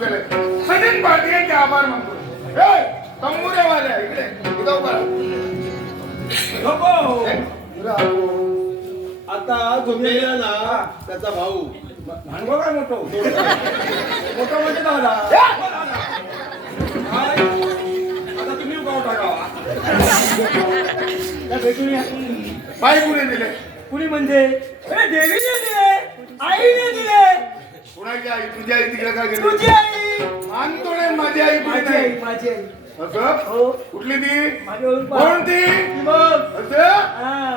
दिले सचिन पार्टी यांचे आभार मानतो. तंबुरे वाले इकडे उभा आता जो मेला ना त्याचा भाऊ. भांडवल काय मोठं? मोठं म्हणजे दादा? आता तुम्ही गाव टाका त्या भेटून या. पाय कुठे दिले? कुणी म्हणजे? अरे देवीने दिले. आईने दिले. कुणाची आई? तुझी आई तिकडे काय गेली? तुझी आई. माझी आई कुठे माझी आई नाही? माझी आई. असं? हो. कुठली ती. कोणती? ती बघ असं? हा.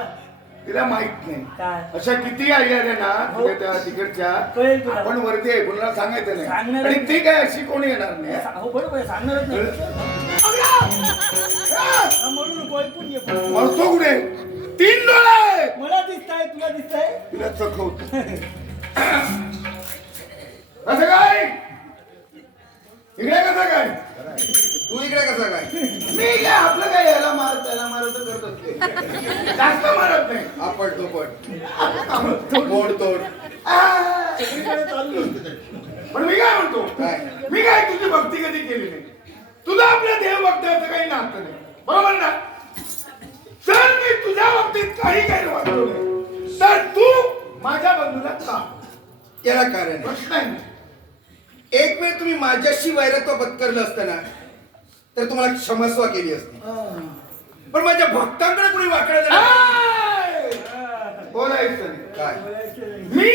तिला माहीत नाही. काय? अशा किती आई आल्या ना हो. तिकडे त्या तिकडच्या? कळेल तुला. आपण वरती आहे कुणाला सांगायचं सांगणार नाही. आणि ती काय अशी कोणी येणार नाही? हो बरोबर आहे, सांगणारच नाही. हा, हा, म्हणून कुठे? तीन डोळे! मला दिसताय तुला दिसताय? तिला चखवतो. जास्त मारत नाही. आपट दुपट. मोड तोड. पण मी काय म्हणतो? मी काय तुझी भक्ती कधी केली नाही? तुला आपल्या देव भक्ताचं काही नातं नाही. बरोबर ना? जर मी तुझ्या बाबतीत काही काही वागलो नाही तर तू माझ्या बाजूला का? याला कारण. प्रश्न आहे एक वेळ तुम्ही माझ्याशी वैरत्व पत्करलं असतं ना तर तुम्हाला क्षमस्व केली असती. पण माझ्या भक्तांकडे कोणी वाकडं! बोलायचं नाही. काय. मी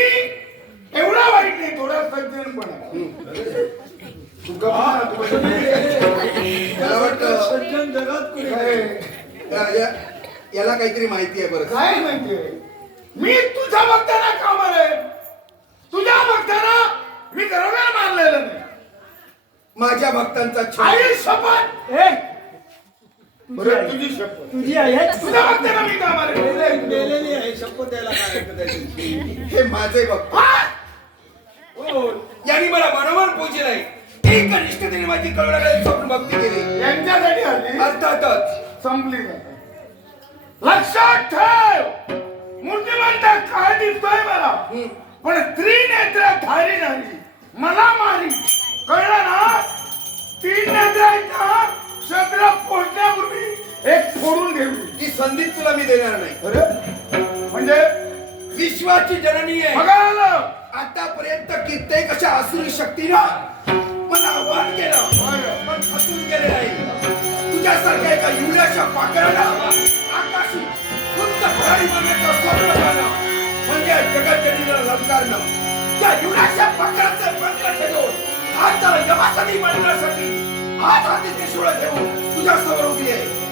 एवढा वाईट नाही थोडा सज्जन पण आहे. जगात कोणी याला काहीतरी माहिती आहे बरं. काय माहितीये मी तुझ्या भक्ताना का मारे तुझ्या भक्ताना मी गरवेला मारलेलं नाही. माझ्या भक्तांचा छळ. आई शपथ! बरं, आई. तुझी शपथ तुझी आई आहे तुझ्या भक्ताना मी का मारे मेलेली आहे शपथ द्यायला काय हरकत आहे तुझी? हे माझे भक्त हो. यांनी मला मनोमन पूजले नाही एक निष्ठतेने माझी कळवळा स्वप्न भक्ती केली यांच्यासाठी आली अर्थातच संपली. लक्षात ठेव संधी तुला मी देणार नाही. अरे? म्हणजे? विश्वाची जननी आहे. बघा आलं आतापर्यंत कित्येक अशा असुरी शक्तीनं मला आव्हान केलं पण खचून गेले नाही. तुझ्यासारख्या एका युवराच्या पाकराला आकाशी उंच भरारी मारण्याचं स्वप्न झालं. म्हणजे जगज्जनीला लंकारणं त्या युवराच्या पाकराचं पंख ठेवून आज त्याला यमासाठी मांडण्यासाठी आज हाती त्रिशूळ घेऊन तुझ्या समोर उभी आहे.